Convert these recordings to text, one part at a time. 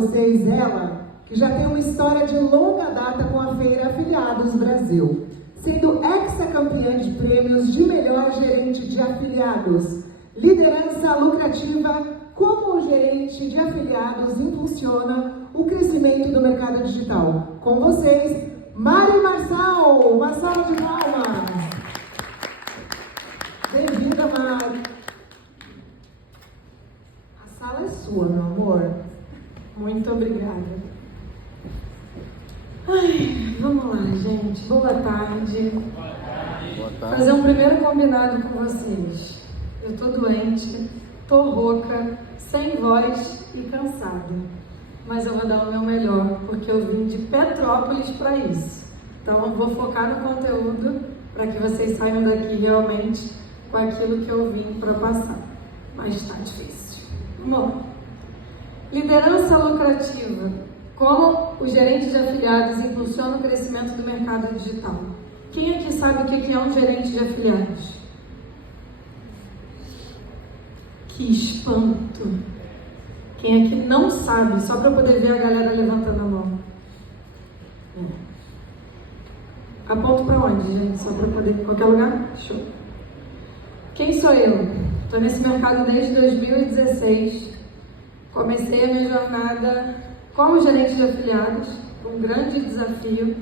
vocês ela, que já tem uma história de longa data com a Feira Afiliados Brasil, sendo hexacampeã de prêmios de melhor gerente de afiliados, liderança lucrativa, como o gerente de afiliados impulsiona o crescimento do mercado digital. Com vocês, Mari Marçal, uma salva de palmas. Bem-vinda, Mari. A sala é sua, meu amor. Muito obrigada. Ai, vamos lá, gente. Boa tarde. Boa tarde. Fazer um primeiro combinado com vocês. Eu tô doente, tô rouca, sem voz e cansada. Mas eu vou dar o meu melhor, porque eu vim de Petrópolis para isso. Então eu vou focar no conteúdo para que vocês saiam daqui realmente com aquilo que eu vim para passar. Mas tá difícil. Vamos lá. Liderança lucrativa. Como o gerente de afiliados impulsiona o crescimento do mercado digital? Quem aqui sabe o que é um gerente de afiliados? Que espanto! Quem aqui não sabe, só para poder ver a galera levantando a mão. Aponto para onde, gente? Só para poder... Qualquer lugar? Show! Quem sou eu? Estou nesse mercado desde 2016. Comecei a minha jornada como gerente de afiliados, um grande desafio,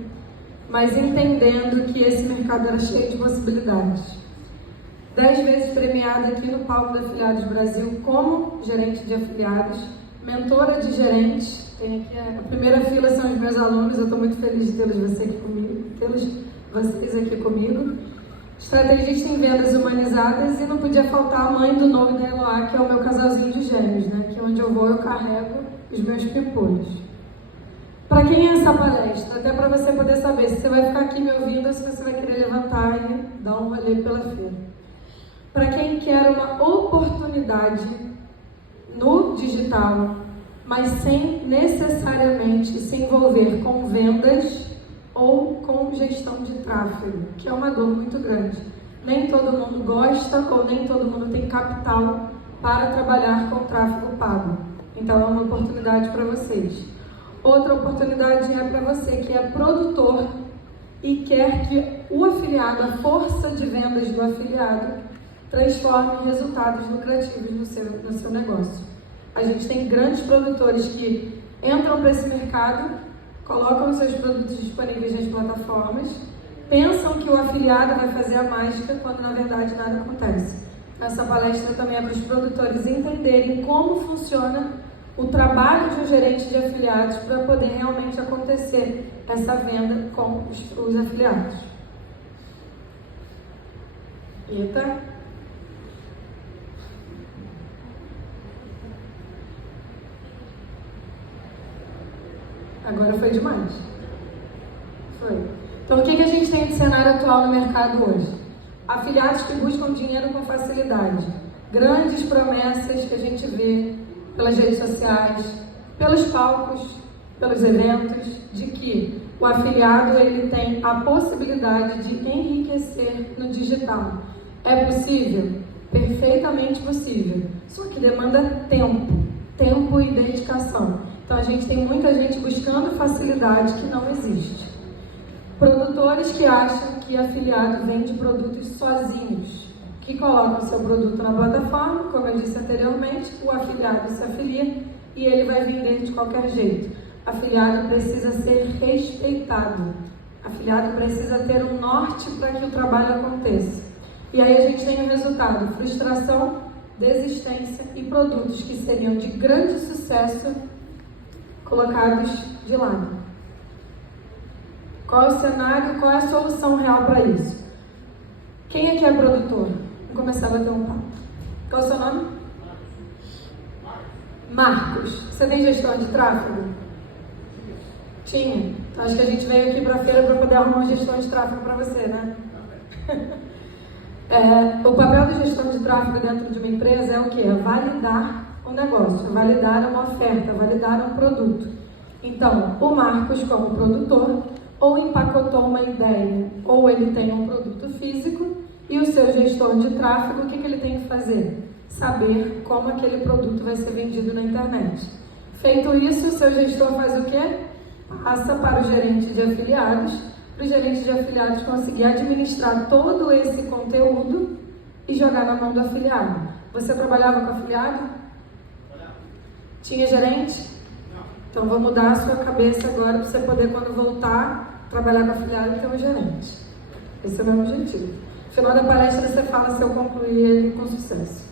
mas entendendo que esse mercado era cheio de possibilidades. 10 vezes premiada aqui no palco da Afiliados Brasil como gerente de afiliados, mentora de gerentes. Tem aqui a primeira fila são os meus alunos, eu estou muito feliz de tê-los vocês aqui comigo. Estrategista em vendas humanizadas, e não podia faltar a mãe do Novo e da Eloá, que é o meu casalzinho de gêmeos, né? Que onde eu vou eu carrego os meus pimpolhos. Para quem é essa palestra? Até para você poder saber se você vai ficar aqui me ouvindo ou se você vai querer levantar e dar um rolê pela feira. Para quem quer uma oportunidade no digital, mas sem necessariamente se envolver com vendas ou com gestão de tráfego, que é uma dor muito grande. Nem todo mundo gosta ou nem todo mundo tem capital para trabalhar com tráfego pago. Então é uma oportunidade para vocês. Outra oportunidade é para você que é produtor e quer que o afiliado, a força de vendas do afiliado, transforme em resultados lucrativos no seu negócio. A gente tem grandes produtores que entram para esse mercado, colocam os seus produtos disponíveis nas plataformas, pensam que o afiliado vai fazer a mágica, quando na verdade nada acontece. Essa palestra também é para os produtores entenderem como funciona o trabalho de um gerente de afiliados para poder realmente acontecer essa venda com os afiliados. Eita! Agora foi demais. Foi. Então, o que a gente tem de cenário atual no mercado hoje? Afiliados que buscam dinheiro com facilidade. Grandes promessas que a gente vê pelas redes sociais, pelos palcos, pelos eventos, de que o afiliado ele tem a possibilidade de enriquecer no digital. É possível? Perfeitamente possível. Só que demanda tempo e dedicação. Então a gente tem muita gente buscando facilidade que não existe. Produtores que acham que afiliado vende produtos sozinhos, que colocam seu produto na plataforma, como eu disse anteriormente, o afiliado se afilia e ele vai vender de qualquer jeito. Afiliado precisa ser respeitado. Afiliado precisa ter um norte para que o trabalho aconteça. E aí a gente tem o resultado: frustração, desistência e produtos que seriam de grande sucesso colocados de lado. Qual é o cenário, qual é a solução real para isso? Quem aqui é produtor? Vamos começar a bater um papo. Qual é o seu nome? Marcos. Você tem gestão de tráfego? Tinha. Então acho que a gente veio aqui para a feira para poder arrumar uma gestão de tráfego para você, né? O papel da gestão de tráfego dentro de uma empresa é o quê? É validar o negócio, validar uma oferta, validar um produto. Então, o Marcos, como produtor, ou empacotou uma ideia, ou ele tem um produto físico, e o seu gestor de tráfego, o que ele tem que fazer? Saber como aquele produto vai ser vendido na internet. Feito isso, o seu gestor faz o quê? Passa para o gerente de afiliados, para o gerente de afiliados conseguir administrar todo esse conteúdo e jogar na mão do afiliado. Você trabalhava com afiliado? Tinha gerente? Não. Então vou mudar a sua cabeça agora para você poder, quando voltar, trabalhar com afiliado e ter um gerente. Esse é o meu objetivo. No final da palestra você fala se eu concluir ele com sucesso.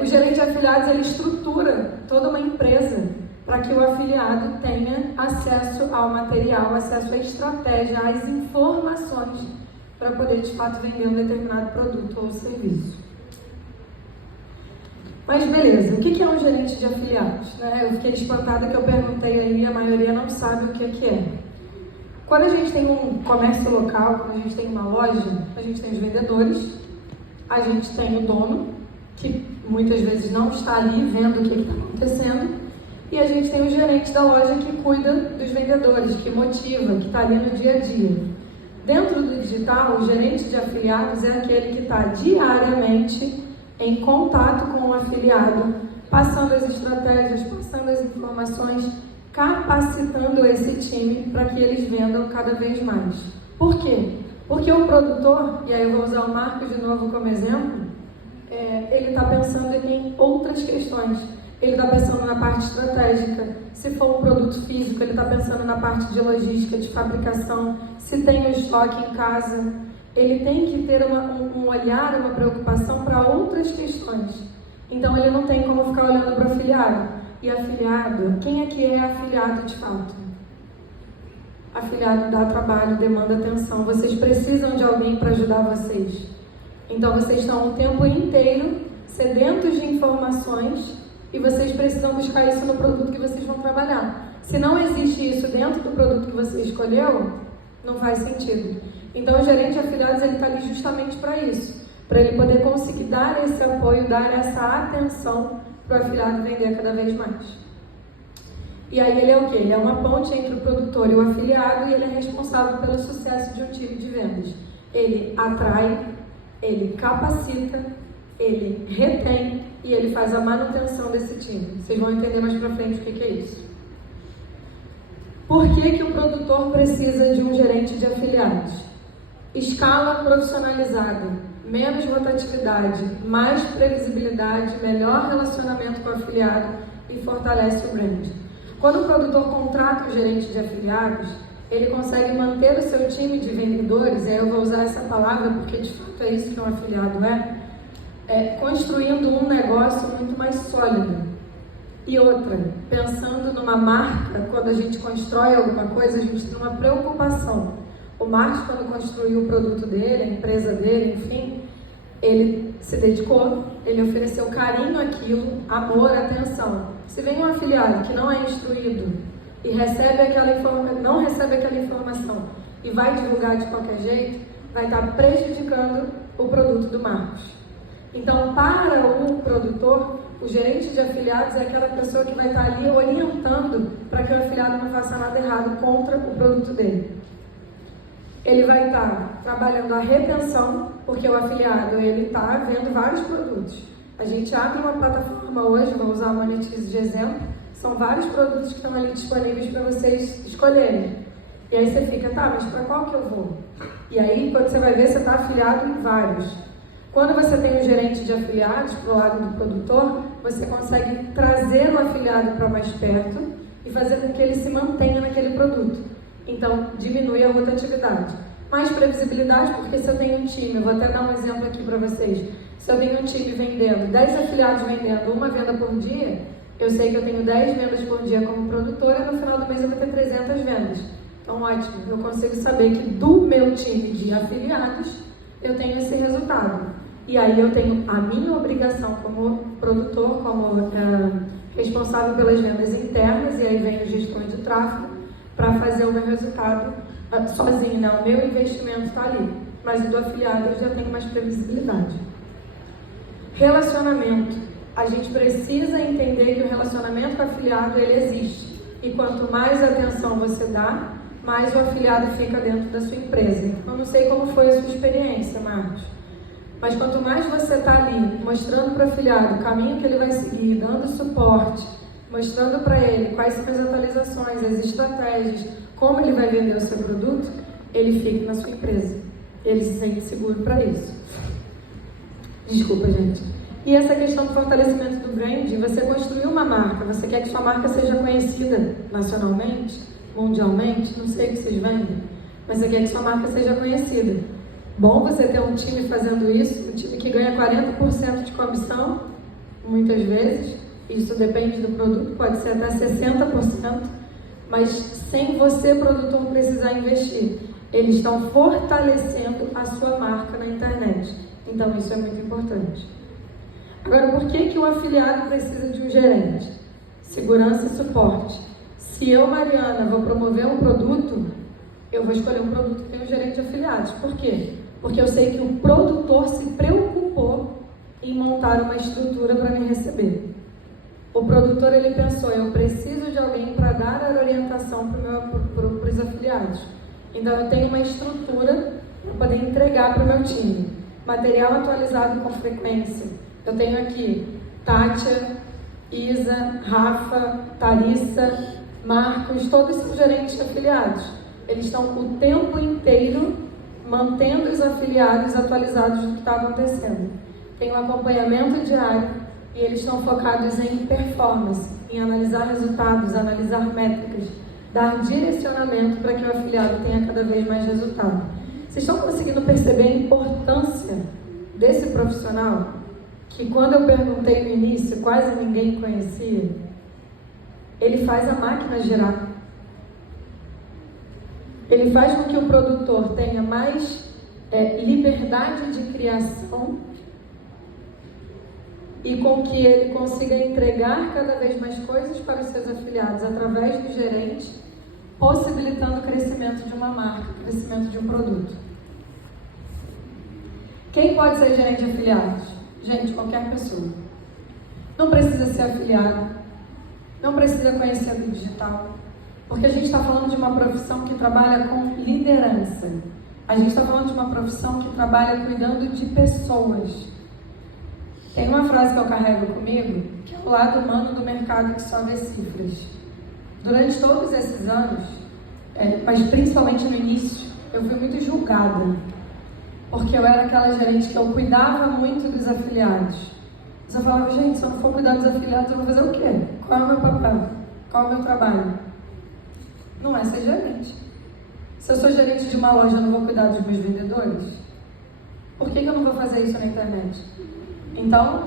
O gerente de afiliados, ele estrutura toda uma empresa para que o afiliado tenha acesso ao material, acesso à estratégia, às informações para poder, de fato, vender um determinado produto ou serviço. Mas beleza, o que é um gerente de afiliados? Eu fiquei espantada que eu perguntei aí, a maioria não sabe o que é. Quando a gente tem um comércio local, quando a gente tem uma loja, a gente tem os vendedores, a gente tem o dono, que muitas vezes não está ali vendo o que está acontecendo, e a gente tem o gerente da loja que cuida dos vendedores, que motiva, que está ali no dia a dia. Dentro do digital, o gerente de afiliados é aquele que está diariamente em contato com o afiliado, passando as estratégias, passando as informações, capacitando esse time para que eles vendam cada vez mais. Por quê? Porque o produtor, e aí eu vou usar o Marcos de novo como exemplo, ele está pensando em outras questões. Ele está pensando na parte estratégica. Se for um produto físico, ele está pensando na parte de logística, de fabricação. Se tem o estoque em casa, ele tem que ter um olhar, uma preocupação para outras questões. Então, ele não tem como ficar olhando para o afiliado. E afiliado, quem é afiliado de fato? Afiliado dá trabalho, demanda atenção. Vocês precisam de alguém para ajudar vocês. Então, vocês estão o tempo inteiro sedentos de informações e vocês precisam buscar isso no produto que vocês vão trabalhar. Se não existe isso dentro do produto que você escolheu, não faz sentido. Então, o gerente de afiliados está ali justamente para isso, para ele poder conseguir dar esse apoio, dar essa atenção para o afiliado vender cada vez mais. E aí ele é o quê? Ele é uma ponte entre o produtor e o afiliado e ele é responsável pelo sucesso de um time de vendas. Ele atrai, ele capacita, ele retém e ele faz a manutenção desse time. Vocês vão entender mais pra frente o que é isso. Por que o produtor precisa de um gerente de afiliados? Escala profissionalizada, menos rotatividade, mais previsibilidade, melhor relacionamento com o afiliado e fortalece o brand. Quando o produtor contrata o gerente de afiliados, ele consegue manter o seu time de vendedores, e aí eu vou usar essa palavra porque de fato é isso que um afiliado construindo um negócio muito mais sólido. E outra, pensando numa marca, quando a gente constrói alguma coisa, a gente tem uma preocupação. O Marcos, quando construiu o produto dele, a empresa dele, enfim, ele se dedicou, ele ofereceu carinho àquilo, amor, atenção. Se vem um afiliado que não é instruído e não recebe aquela informação e vai divulgar de qualquer jeito, vai estar prejudicando o produto do Marcos. Então, para o produtor, o gerente de afiliados é aquela pessoa que vai estar ali orientando para que o afiliado não faça nada errado contra o produto dele. Ele vai estar trabalhando a retenção, porque o afiliado ele está vendo vários produtos. A gente abre uma plataforma hoje, vou usar a Monetize de exemplo, são vários produtos que estão ali disponíveis para vocês escolherem. E aí você fica, tá, mas para qual que eu vou? E aí, quando você vai ver, você está afiliado em vários. Quando você tem um gerente de afiliados para o lado do produtor, você consegue trazer o afiliado para mais perto e fazer com que ele se mantenha naquele produto. Então, diminui a rotatividade. Mais previsibilidade, porque se eu tenho um time, eu vou até dar um exemplo aqui para vocês. Se eu tenho um time vendendo, 10 afiliados vendendo uma venda por dia, eu sei que eu tenho 10 vendas por dia como produtora e no final do mês eu vou ter 300 vendas. Então, ótimo, eu consigo saber que do meu time de afiliados, eu tenho esse resultado. E aí eu tenho a minha obrigação como produtor, como responsável pelas vendas internas, e aí vem o gestor de tráfego, para fazer o meu resultado sozinho, né? O meu investimento está ali, mas o do afiliado eu já tenho mais previsibilidade. Relacionamento. A gente precisa entender que o relacionamento com o afiliado, ele existe. E quanto mais atenção você dá, mais o afiliado fica dentro da sua empresa. Eu não sei como foi a sua experiência, Marcos, mas quanto mais você está ali mostrando para o afiliado o caminho que ele vai seguir, dando suporte, mostrando para ele quais são as atualizações, as estratégias, como ele vai vender o seu produto, ele fica na sua empresa. Ele se sente seguro para isso. Desculpa, gente. E essa questão do fortalecimento do branding, você construiu uma marca, você quer que sua marca seja conhecida nacionalmente, mundialmente, não sei o que vocês vendem, mas você quer que sua marca seja conhecida. Bom você ter um time fazendo isso, um time que ganha 40% de comissão, muitas vezes, isso depende do produto, pode ser até 60%, mas sem você, produtor, precisar investir. Eles estão fortalecendo a sua marca na internet. Então, isso é muito importante. Agora, por que o afiliado precisa de um gerente? Segurança e suporte. Se eu, Mariana, vou promover um produto, eu vou escolher um produto que tem um gerente de afiliados. Por quê? Porque eu sei que o produtor se preocupou em montar uma estrutura para me receber. O produtor, ele pensou, eu preciso de alguém para dar a orientação para os afiliados. Então, eu tenho uma estrutura para poder entregar para o meu time. Material atualizado com frequência. Eu tenho aqui Tátia, Isa, Rafa, Thalissa, Marcos, todos são gerentes de afiliados. Eles estão o tempo inteiro mantendo os afiliados atualizados do que está acontecendo. Tem um acompanhamento diário e eles estão focados em performance, em analisar resultados, analisar métricas, dar direcionamento para que o afiliado tenha cada vez mais resultado. Vocês estão conseguindo perceber a importância desse profissional? Que quando eu perguntei no início, quase ninguém conhecia. Ele faz a máquina girar. Ele faz com que o produtor tenha mais liberdade de criação e com que ele consiga entregar cada vez mais coisas para os seus afiliados através do gerente, possibilitando o crescimento de uma marca, o crescimento de um produto. Quem pode ser gerente de afiliados? Gente, qualquer pessoa. Não precisa ser afiliado, não precisa conhecer do digital, porque a gente está falando de uma profissão que trabalha com liderança. A gente está falando de uma profissão que trabalha cuidando de pessoas. Tem uma frase que eu carrego comigo, que é o lado humano do mercado que só vê cifras. Durante todos esses anos, mas principalmente no início, eu fui muito julgada. Porque eu era aquela gerente que eu cuidava muito dos afiliados. Mas eu falava, gente, se eu não for cuidar dos afiliados, eu vou fazer o quê? Qual é o meu papel? Qual é o meu trabalho? Não é ser gerente. Se eu sou gerente de uma loja, eu não vou cuidar dos meus vendedores? Por que eu não vou fazer isso na internet? Então,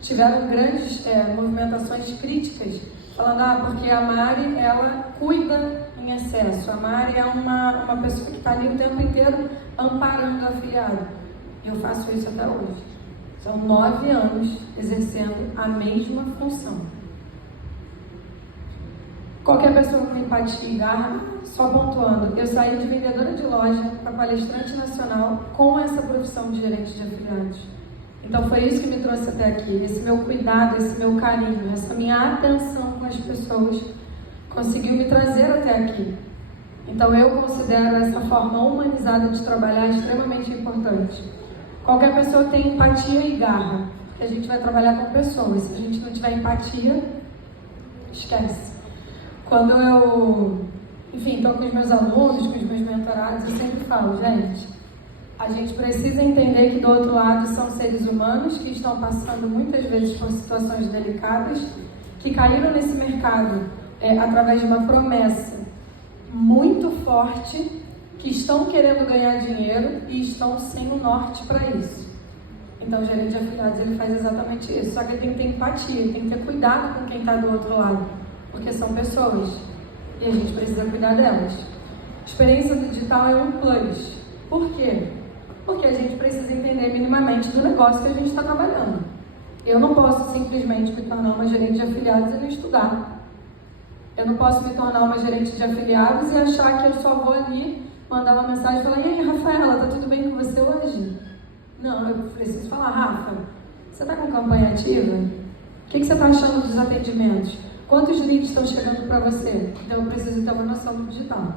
tiveram grandes movimentações críticas, falando, porque a Mari, ela cuida em excesso. A Mari é uma pessoa que está ali o tempo inteiro amparando o afiliado. Eu faço isso até hoje. São 9 anos exercendo a mesma função. Qualquer pessoa com empatia e garra, só pontuando, eu saí de vendedora de loja para palestrante nacional com essa profissão de gerente de afiliados. Então foi isso que me trouxe até aqui, esse meu cuidado, esse meu carinho, essa minha atenção com as pessoas conseguiu me trazer até aqui. Então eu considero essa forma humanizada de trabalhar extremamente importante. Qualquer pessoa tem empatia e garra, porque a gente vai trabalhar com pessoas. Se a gente não tiver empatia, esquece. Quando eu, estou com os meus alunos, com os meus mentorados, eu sempre falo, gente, a gente precisa entender que do outro lado são seres humanos que estão passando muitas vezes por situações delicadas, que caíram nesse mercado através de uma promessa muito forte, que estão querendo ganhar dinheiro e estão sem o norte para isso. Então o gerente de afiliados, ele faz exatamente isso, só que ele tem que ter empatia, ele tem que ter cuidado com quem está do outro lado, porque são pessoas e a gente precisa cuidar delas. Experiência digital é um plus. Por quê? Porque a gente precisa entender minimamente do negócio que a gente está trabalhando. Eu não posso simplesmente me tornar uma gerente de afiliados e não estudar. Eu não posso me tornar uma gerente de afiliados e achar que eu só vou ali mandar uma mensagem e falar, e aí, Rafaela, tá tudo bem com você hoje? Não, eu preciso falar, Rafa, você está com campanha ativa? O que você está achando dos atendimentos? Quantos leads estão chegando para você? Então eu preciso ter uma noção do digital.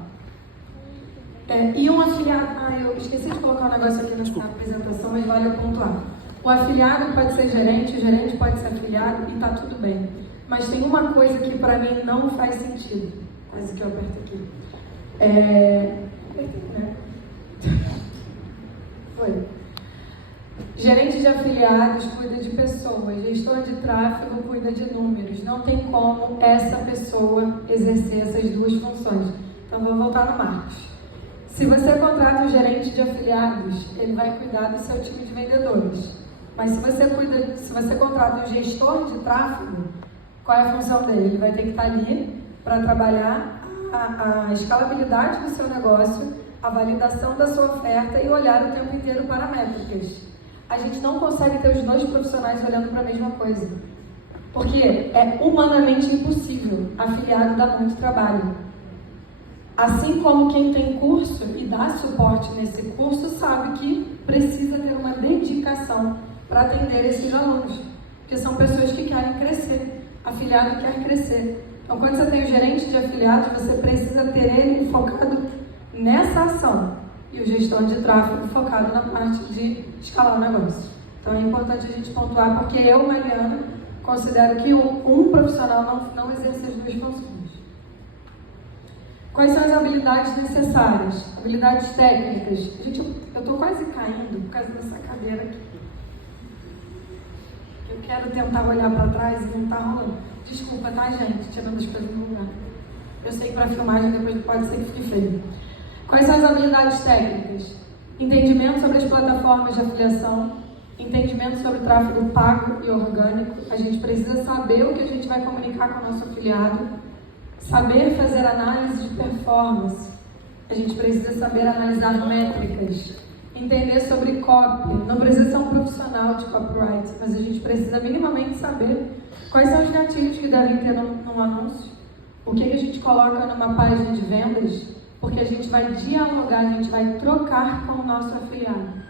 E um afiliado, eu esqueci de colocar um negócio aqui na apresentação, mas vale eu pontuar. O afiliado pode ser gerente, o gerente pode ser afiliado e está tudo bem. Mas tem uma coisa que para mim não faz sentido. Quase que eu aperto aqui. Apertei, né? Foi. Gerente de afiliados cuida de pessoas, gestor de tráfego cuida de números. Não tem como essa pessoa exercer essas duas funções. Então, vou voltar no Marcos. Se você contrata um gerente de afiliados, ele vai cuidar do seu time de vendedores. Mas se você contrata um gestor de tráfego, qual é a função dele? Ele vai ter que estar ali para trabalhar a escalabilidade do seu negócio, a validação da sua oferta e olhar o tempo inteiro para métricas. A gente não consegue ter os dois profissionais olhando para a mesma coisa, porque é humanamente impossível. Afiliado dá muito trabalho. Assim como quem tem curso e dá suporte nesse curso sabe que precisa ter uma dedicação para atender esses alunos, porque são pessoas que querem crescer. Afiliado quer crescer. Então, quando você tem o gerente de afiliados, você precisa ter ele focado nessa ação e o gestor de tráfego focado na parte de escalar o negócio. Então, é importante a gente pontuar, porque eu, Mariana, considero que um profissional não exerce as duas funções. Quais são as habilidades necessárias? Habilidades técnicas. Gente, eu estou quase caindo por causa dessa cadeira aqui. Eu quero tentar olhar para trás e não está rolando. Desculpa, tá, gente? Tirando as coisas do lugar. Eu sei que para filmagem depois pode ser que fique feio. Quais são as habilidades técnicas? Entendimento sobre as plataformas de afiliação, entendimento sobre o tráfego pago e orgânico. A gente precisa saber o que a gente vai comunicar com o nosso afiliado, saber fazer análise de performance. A gente precisa saber analisar métricas, entender sobre copy. Não precisa ser um profissional de copyright, mas a gente precisa minimamente saber quais são os gatilhos que devem ter num anúncio, o que a gente coloca numa página de vendas, porque a gente vai dialogar, a gente vai trocar com o nosso afiliado.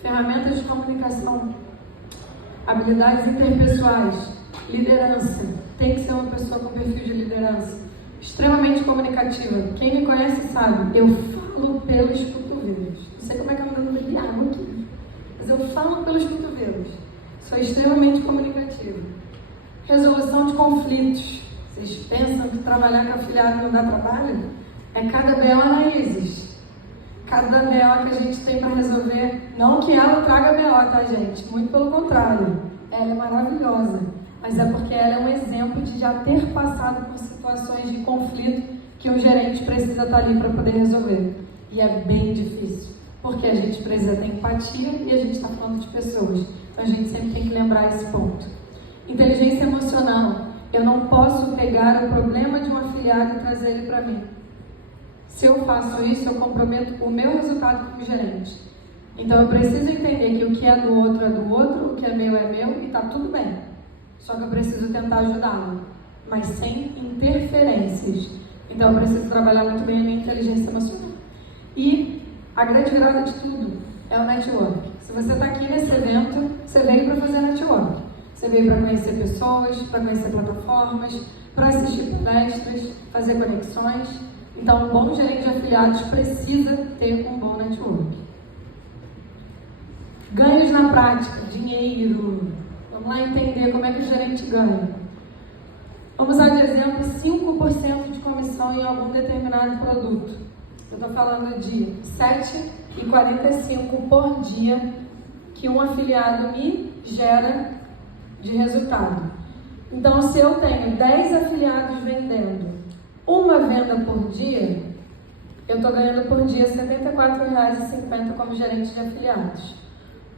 Ferramentas de comunicação, habilidades interpessoais, liderança. Tem que ser uma pessoa com perfil de liderança, extremamente comunicativa. Quem me conhece sabe, eu falo pelos cotovelos. Não sei como é que eu não ando beber água aqui, mas eu falo pelos cotovelos. Sou extremamente comunicativa. Resolução de conflitos. Vocês pensam que trabalhar com afiliado não dá trabalho? É cada BO na Isis. Cada BO que a gente tem para resolver. Não que ela traga BO, tá, gente? Muito pelo contrário. Ela é maravilhosa. Mas é porque ela é um exemplo de já ter passado por situações de conflito que um gerente precisa estar ali para poder resolver. E é bem difícil. Porque a gente precisa ter empatia e a gente está falando de pessoas. Então a gente sempre tem que lembrar esse ponto. Inteligência emocional. Eu não posso pegar o problema de um afiliado e trazer ele para mim. Se eu faço isso, eu comprometo o meu resultado como gerente. Então eu preciso entender que o que é do outro, o que é meu e está tudo bem. Só que eu preciso tentar ajudá-lo, mas sem interferências. Então eu preciso trabalhar muito bem a minha inteligência emocional. E a grande virada de tudo é o network. Se você está aqui nesse evento, você veio para fazer network. Você veio para conhecer pessoas, para conhecer plataformas, para assistir palestras, fazer conexões. Então, um bom gerente de afiliados precisa ter um bom network. Ganhos na prática, dinheiro. Vamos lá entender como é que o gerente ganha. Vamos usar de exemplo 5% de comissão em algum determinado produto. Eu estou falando de R$ 7,45 por dia que um afiliado me gera de resultado. Então, se eu tenho 10 afiliados vendendo uma venda por dia, eu estou ganhando por dia R$ 74,50 como gerente de afiliados.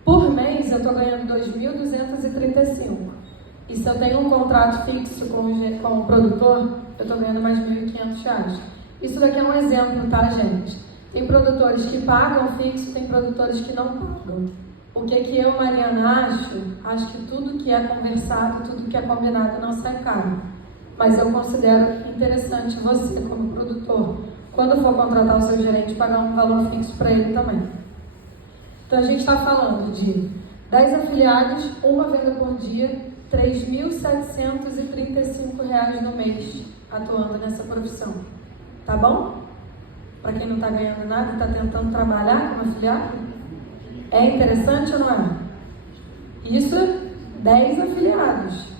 Por mês, eu estou ganhando R$ 2.235. E se eu tenho um contrato fixo com o produtor, eu estou ganhando mais R$ 1.500. Isso daqui é um exemplo, tá, gente? Tem produtores que pagam fixo, tem produtores que não pagam. O que eu, Mariana, acho que tudo que é conversado, tudo que é combinado não sai caro. Mas eu considero interessante você, como produtor, quando for contratar o seu gerente, pagar um valor fixo para ele também. Então, a gente está falando de 10 afiliados, uma venda por dia, R$ 3.735 no mês, atuando nessa profissão. Tá bom? Para quem não está ganhando nada e está tentando trabalhar como afiliado, é interessante ou não é? Isso, 10 afiliados.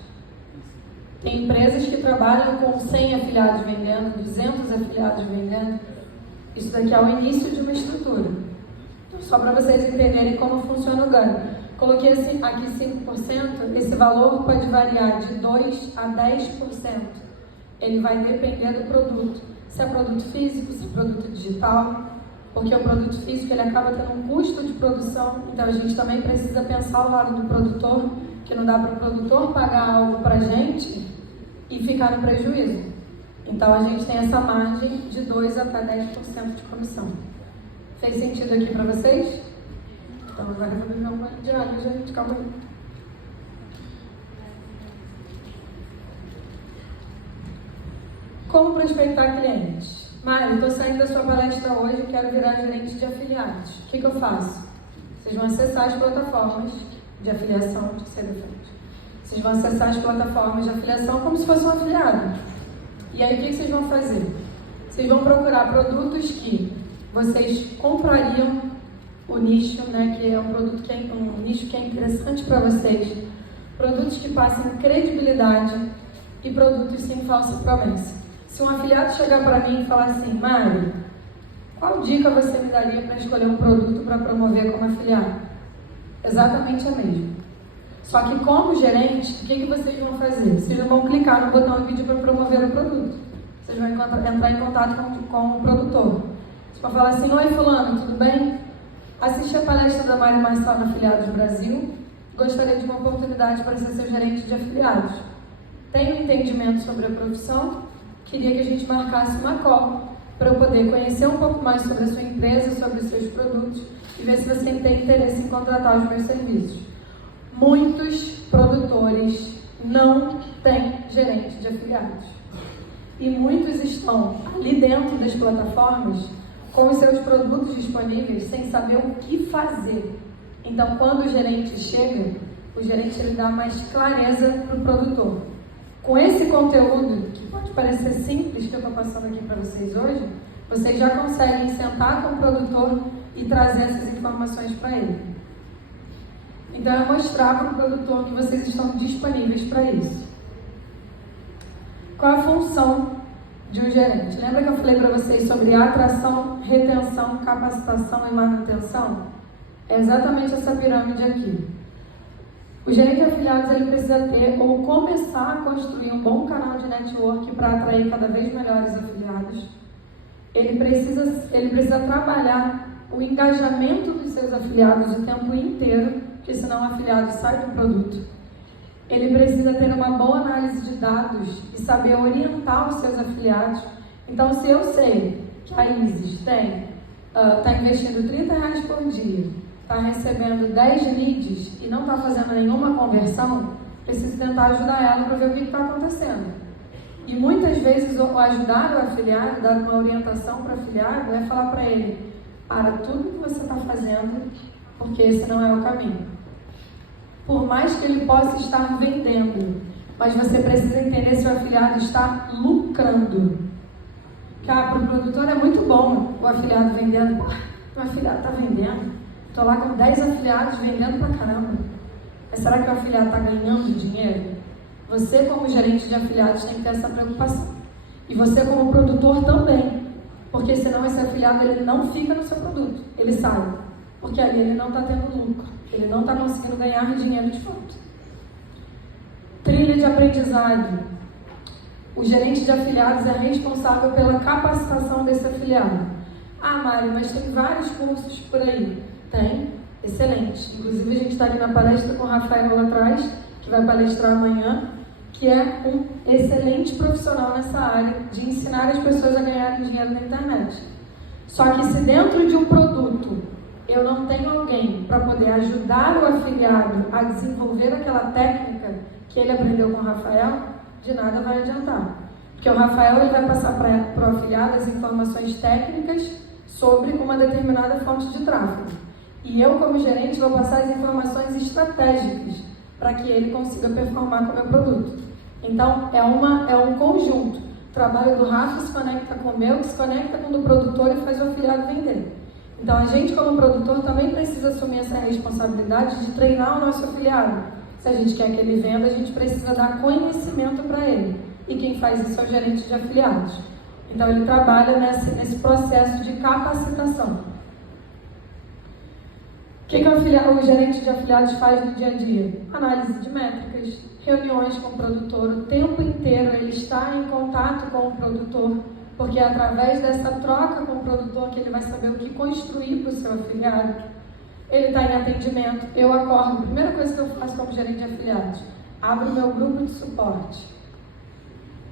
Tem empresas que trabalham com 100 afiliados vendendo, 200 afiliados vendendo. Isso daqui é o início de uma estrutura. Então, só para vocês entenderem como funciona o ganho. Coloquei aqui 5%, esse valor pode variar de 2% a 10%. Ele vai depender do produto. Se é produto físico, se é produto digital. Porque o produto físico ele acaba tendo um custo de produção, então a gente também precisa pensar o lado do produtor, que não dá para o produtor pagar algo para a gente e ficar no prejuízo. Então a gente tem essa margem de 2% até 10% de comissão. Fez sentido aqui para vocês? Então agora eu vou beber um banho de água, gente, calma aí. Como prospectar clientes? Mário, estou saindo da sua palestra hoje e quero virar gerente de afiliados. O que eu faço? Vocês vão acessar as plataformas de afiliação, de ser da frente. Vocês vão acessar as plataformas de afiliação como se fosse um afiliado. E aí o que vocês vão fazer? Vocês vão procurar produtos que vocês comprariam o nicho, né, que é um produto que é um nicho que é interessante para vocês. Produtos que passem credibilidade e produtos sem falsa promessa. Se um afiliado chegar para mim e falar assim, Mário, qual dica você me daria para escolher um produto para promover como afiliado? Exatamente a mesma. Só que como gerente, o que vocês vão fazer? Vocês não vão clicar no botão e pedir para promover o produto. Vocês vão entrar em contato com o produtor. Vocês vão falar assim, oi fulano, tudo bem? Assisti a palestra da Mari Marçal na Afiliados Brasil. Gostaria de uma oportunidade para ser seu gerente de afiliados. Tenho entendimento sobre a profissão. Queria que a gente marcasse uma call para eu poder conhecer um pouco mais sobre a sua empresa, sobre os seus produtos e ver se você tem interesse em contratar os meus serviços. Muitos produtores não têm gerente de afiliados e muitos estão ali dentro das plataformas com os seus produtos disponíveis sem saber o que fazer. Então, quando o gerente chega, o gerente ele dá mais clareza para o produtor. Com esse conteúdo, que pode parecer simples, que eu estou passando aqui para vocês hoje, vocês já conseguem sentar com o produtor e trazer essas informações para ele. Então, é mostrar para o produtor que vocês estão disponíveis para isso. Qual a função de um gerente? Lembra que eu falei para vocês sobre atração, retenção, capacitação e manutenção? É exatamente essa pirâmide aqui. O gerente de afiliados ele precisa ter ou começar a construir um bom canal de network para atrair cada vez melhores afiliados. Ele precisa trabalhar o engajamento dos seus afiliados o tempo inteiro, porque senão o afiliado sai do produto. Ele precisa ter uma boa análise de dados e saber orientar os seus afiliados. Então, se eu sei que a Isis está investindo R$30 por dia, está recebendo 10 leads e não está fazendo nenhuma conversão, preciso tentar ajudar ela para ver o que está acontecendo. E muitas vezes o ajudar o afiliado, dar uma orientação para o afiliado, é falar para ele, para tudo que você está fazendo, porque esse não é o caminho. Por mais que ele possa estar vendendo, mas você precisa entender se o afiliado está lucrando. Que para o produtor é muito bom o afiliado vendendo. O afiliado está vendendo. Estou lá com 10 afiliados vendendo pra caramba. Mas será que o afiliado está ganhando dinheiro? Você, como gerente de afiliados, tem que ter essa preocupação. E você, como produtor, também. Porque senão esse afiliado ele não fica no seu produto. Ele sai. Porque ali ele não está tendo lucro. Ele não está conseguindo ganhar dinheiro de fato. Trilha de aprendizagem. O gerente de afiliados é responsável pela capacitação desse afiliado. Ah, Mário, mas tem vários cursos por aí. Tem? Excelente. Inclusive, a gente está ali na palestra com o Rafael lá atrás, que vai palestrar amanhã, que é um excelente profissional nessa área de ensinar as pessoas a ganharem dinheiro na internet. Só que se dentro de um produto eu não tenho alguém para poder ajudar o afiliado a desenvolver aquela técnica que ele aprendeu com o Rafael, de nada vai adiantar. Porque o Rafael ele vai passar para o afiliado as informações técnicas sobre uma determinada fonte de tráfego. E eu, como gerente, vou passar as informações estratégicas para que ele consiga performar com o meu produto. Então, é um conjunto. O trabalho do Rafa se conecta com o meu, que se conecta com o do produtor e faz o afiliado vender. Então, a gente, como produtor, também precisa assumir essa responsabilidade de treinar o nosso afiliado. Se a gente quer que ele venda, a gente precisa dar conhecimento para ele. E quem faz isso é o gerente de afiliados. Então, ele trabalha nesse processo de capacitação. O que o gerente de afiliados faz no dia a dia? Análise de métricas, reuniões com o produtor, o tempo inteiro ele está em contato com o produtor, porque é através dessa troca com o produtor que ele vai saber o que construir para o seu afiliado. Ele está em atendimento, eu acordo, a primeira coisa que eu faço como gerente de afiliados, abro o meu grupo de suporte.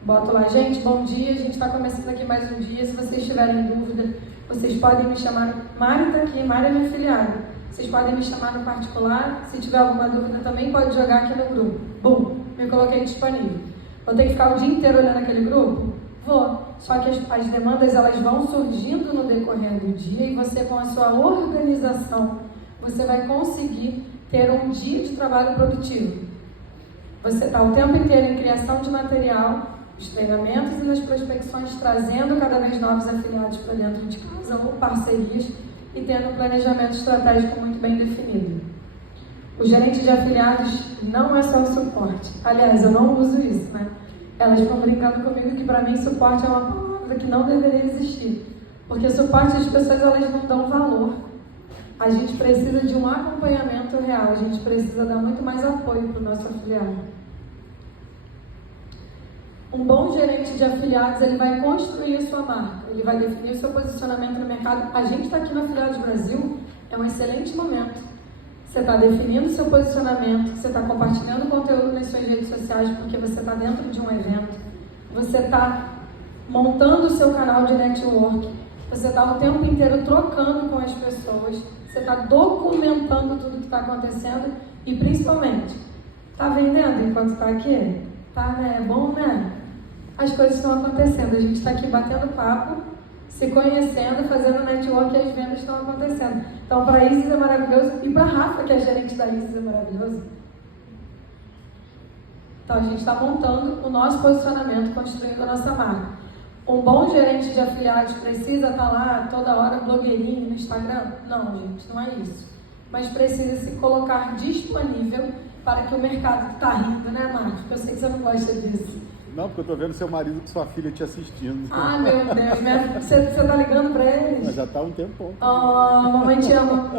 Boto lá, gente, bom dia, a gente está começando aqui mais um dia, se vocês tiverem dúvida, vocês podem me chamar, Mari está aqui, Mari é minha afiliada, vocês podem me chamar no particular, se tiver alguma dúvida também pode jogar aqui no grupo. Bum, me coloquei disponível. Vou ter que ficar o dia inteiro olhando aquele grupo? Vou, só que as demandas elas vão surgindo no decorrer do dia e você com a sua organização, você vai conseguir ter um dia de trabalho produtivo. Você está o tempo inteiro em criação de material, os treinamentos e nas prospecções, trazendo cada vez novos afiliados para dentro de casa ou parcerias e tendo um planejamento estratégico muito bem definido. O gerente de afiliados não é só o suporte. Aliás, eu não uso isso, né? Elas ficam brincando comigo que para mim suporte é uma palavra que não deveria existir. Porque suporte as pessoas elas não dão valor. A gente precisa de um acompanhamento real, a gente precisa dar muito mais apoio para o nosso afiliado. Um bom gerente de afiliados, ele vai construir a sua marca, ele vai definir o seu posicionamento no mercado. A gente está aqui no Afiliados Brasil, é um excelente momento. Você está definindo o seu posicionamento, você está compartilhando conteúdo nas suas redes sociais porque você está dentro de um evento, você está montando o seu canal de network, você está o tempo inteiro trocando com as pessoas, você está documentando tudo que está acontecendo e principalmente, está vendendo enquanto está aqui? Tá, né? É bom, né? As coisas estão acontecendo, a gente está aqui batendo papo, se conhecendo, fazendo network e as vendas estão acontecendo. Então, para a Isis é maravilhoso e para a Rafa, que é a gerente da Isis, é maravilhoso. Então, a gente está montando o nosso posicionamento, construindo a nossa marca. Um bom gerente de afiliados precisa estar lá toda hora blogueirinho no Instagram? Não, gente, não é isso. Mas precisa se colocar disponível para que o mercado está rindo, né, Marcos? Porque eu sei que você não gosta disso. Não, porque eu tô vendo seu marido com sua filha te assistindo. Ah, meu Deus, você tá ligando pra eles? Mas já tá há um tempão. Oh, mamãe te ama.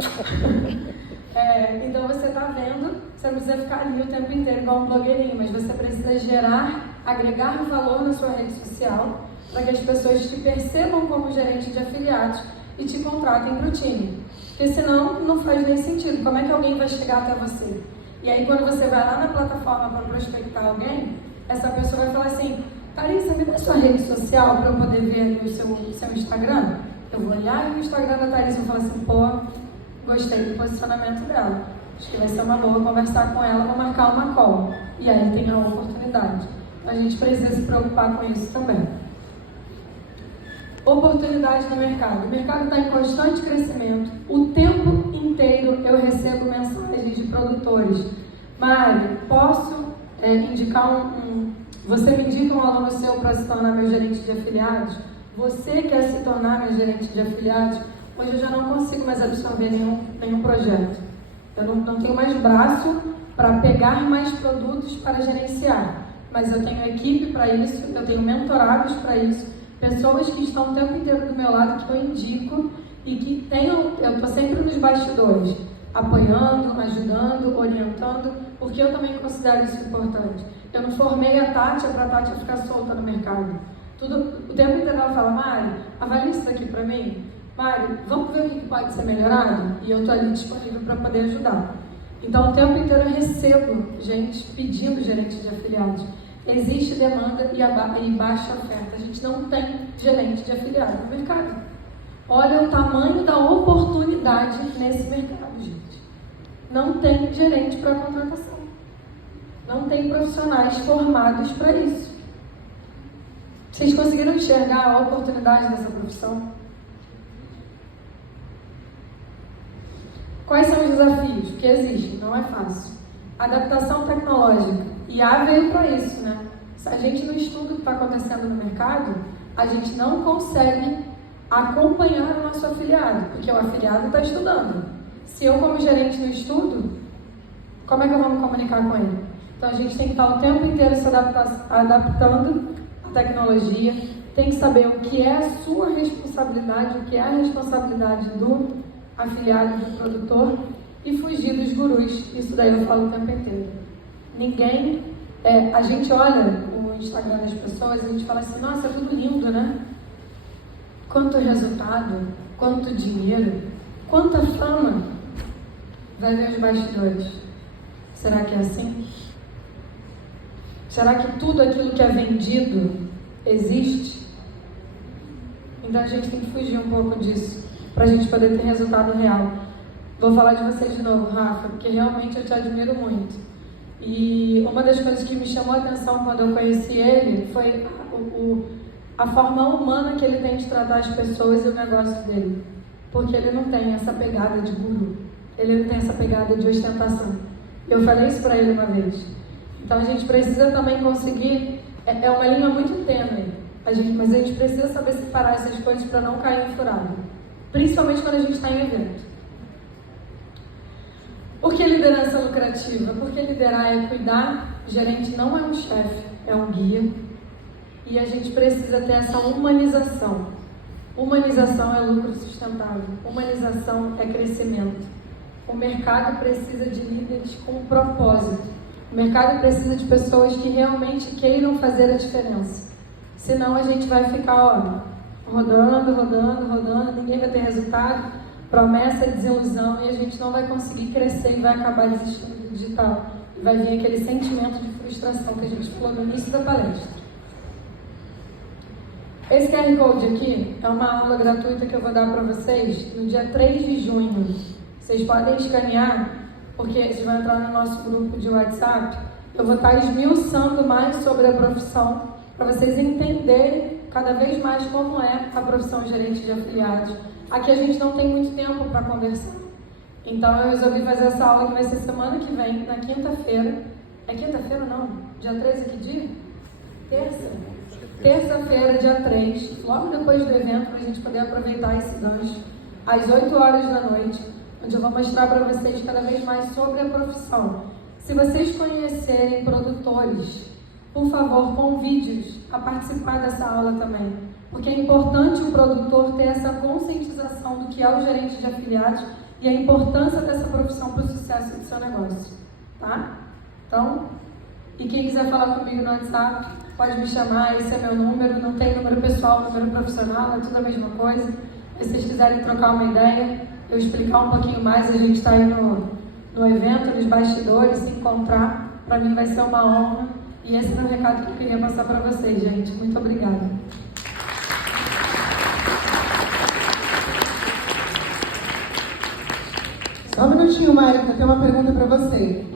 Então você tá vendo, você não precisa ficar ali o tempo inteiro igual um blogueirinho, mas você precisa agregar valor na sua rede social para que as pessoas te percebam como gerente de afiliados e te contratem para o time. Porque senão não faz nem sentido. Como é que alguém vai chegar até você? E aí quando você vai lá na plataforma para prospectar alguém, essa pessoa vai falar assim, Thaisa, me dá sua rede social para eu poder ver o seu Instagram? Eu vou olhar o Instagram da Thaisa e vou falar assim, pô, gostei do posicionamento dela. Acho que vai ser uma boa conversar com ela, vou marcar uma call. E aí tem a oportunidade. A gente precisa se preocupar com isso também. Oportunidade no mercado. O mercado está em constante crescimento. O tempo inteiro eu recebo mensagens de produtores. Mari, posso indicar você me indica um aluno seu para se tornar meu gerente de afiliados? Você quer se tornar meu gerente de afiliados? Hoje eu já não consigo mais absorver nenhum projeto. Eu não tenho mais braço para pegar mais produtos para gerenciar. Mas eu tenho equipe para isso, eu tenho mentorados para isso, pessoas que estão o tempo inteiro do meu lado, que eu indico e que eu estou sempre nos bastidores, apoiando, ajudando, orientando, porque eu também considero isso importante. Eu não formei a Tátia para a Tátia ficar solta no mercado. O tempo inteiro ela fala, Mari, avalie isso daqui para mim. Mari, vamos ver o que pode ser melhorado? E eu estou ali disponível para poder ajudar. Então, o tempo inteiro eu recebo gente pedindo gerente de afiliados. Existe demanda e baixa oferta. A gente não tem gerente de afiliado no mercado. Olha o tamanho da oportunidade nesse mercado, gente. Não tem gerente para contratação. Não tem profissionais formados para isso. Vocês conseguiram enxergar a oportunidade dessa profissão? Quais são os desafios que existem? Não é fácil. Adaptação tecnológica. IA veio para isso, né? Se a gente não estuda o que está acontecendo no mercado, a gente não consegue acompanhar o nosso afiliado, porque o afiliado está estudando. Se eu, como gerente, não estudo, Como é que eu vou me comunicar com ele? Então a gente tem que estar o tempo inteiro se adaptando à tecnologia, tem que saber o que é a sua responsabilidade, o que é a responsabilidade do afiliado, do produtor, e fugir dos gurus. Isso daí eu falo o tempo inteiro. Ninguém... a gente olha o Instagram das pessoas e a gente fala assim, nossa, é tudo lindo, né? Quanto resultado, quanto dinheiro, quanta fama. Vai ver os bastidores. Será que é assim? Será que tudo aquilo que é vendido existe? Então a gente tem que fugir um pouco disso, para a gente poder ter resultado real. Vou falar de você de novo, Rafa, porque realmente eu te admiro muito. E uma das coisas que me chamou a atenção quando eu conheci ele foi a forma humana que ele tem de tratar as pessoas e o negócio dele. Porque ele não tem essa pegada de guru, ele não tem essa pegada de ostentação. Eu falei isso para ele uma vez. Então a gente precisa também conseguir, é uma linha muito tênue, mas a gente precisa saber separar essas coisas para não cair em furada. Principalmente quando a gente está em evento. Por que liderança lucrativa? Porque liderar é cuidar, o gerente não é um chefe, é um guia. E a gente precisa ter essa humanização. Humanização é lucro sustentável, humanização é crescimento. O mercado precisa de líderes com propósito. O mercado precisa de pessoas que realmente queiram fazer a diferença. Senão a gente vai ficar rodando, ninguém vai ter resultado, promessa, desilusão, e a gente não vai conseguir crescer e vai acabar desistindo do digital. E vai vir aquele sentimento de frustração que a gente falou no início da palestra. Esse QR Code aqui é uma aula gratuita que eu vou dar para vocês no dia 3 de junho. Vocês podem escanear, porque vocês vão entrar no nosso grupo de WhatsApp. Eu vou estar esmiuçando mais sobre a profissão, para vocês entenderem cada vez mais como é a profissão gerente de afiliados. Aqui a gente não tem muito tempo para conversar. Então eu resolvi fazer essa aula que vai ser semana que vem, na quinta-feira. É quinta-feira não? Dia 13 é que dia? Terça? Terça-feira, dia 3, logo depois do evento, para a gente poder aproveitar esse gancho, às 8 horas da noite, onde eu vou mostrar para vocês cada vez mais sobre a profissão. Se vocês conhecerem produtores, por favor, convide-os a participar dessa aula também, porque é importante o produtor ter essa conscientização do que é o gerente de afiliados e a importância dessa profissão para o sucesso do seu negócio, tá? Então, e quem quiser falar comigo no WhatsApp, pode me chamar, esse é meu número, não tem número pessoal, número profissional, é tudo a mesma coisa. E se vocês quiserem trocar uma ideia, eu explicar um pouquinho mais, a gente está aí no evento, nos bastidores, se encontrar, para mim vai ser uma honra. E esse é o recado que eu queria passar para vocês, gente. Muito obrigada. Só um minutinho, Mari, que eu tenho uma pergunta para você.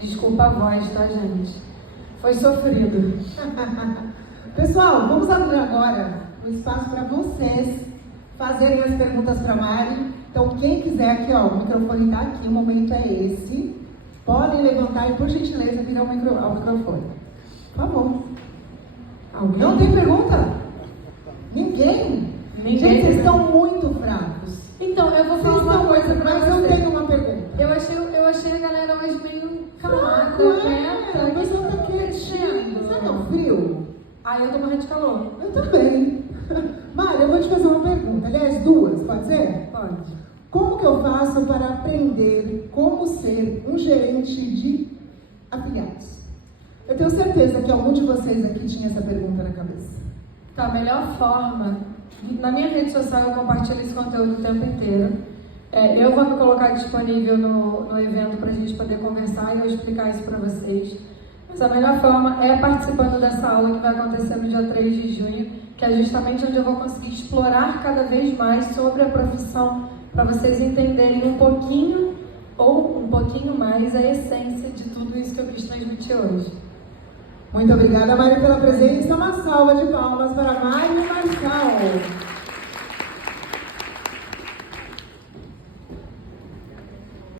Desculpa a voz, tá, gente? Foi sofrido. Pessoal, vamos abrir agora um espaço para vocês fazerem as perguntas para a Mari. Então, quem quiser aqui, ó, o microfone está aqui, o momento é esse. Podem levantar e, por gentileza, virar ao microfone. Por favor. Alguém? Não tem pergunta? Ninguém? Ninguém. Gente, vocês estão muito fracos. Então, eu vou falar uma coisa pra Mas você. eu tenho uma pergunta. Eu achei a galera hoje meio calada, quieta. Mas eu tô quietinha. Você tá frio? Aí eu tô morrendo de calor. Eu também. Mari, eu vou te fazer uma pergunta. Aliás, duas, pode ser? Pode. Como que eu faço para aprender como ser um gerente de afiliados? Eu tenho certeza que algum de vocês aqui tinha essa pergunta na cabeça. Tá, a melhor forma... Na minha rede social eu compartilho esse conteúdo o tempo inteiro. Eu vou me colocar disponível no evento para a gente poder conversar e eu explicar isso para vocês. Mas a melhor forma é participando dessa aula que vai acontecer no dia 3 de junho, que é justamente onde eu vou conseguir explorar cada vez mais sobre a profissão, para vocês entenderem um pouquinho ou um pouquinho mais a essência de tudo isso que eu quis transmitir hoje. Muito obrigada, Mari, pela presença. Uma salva de palmas para Mari Marçal.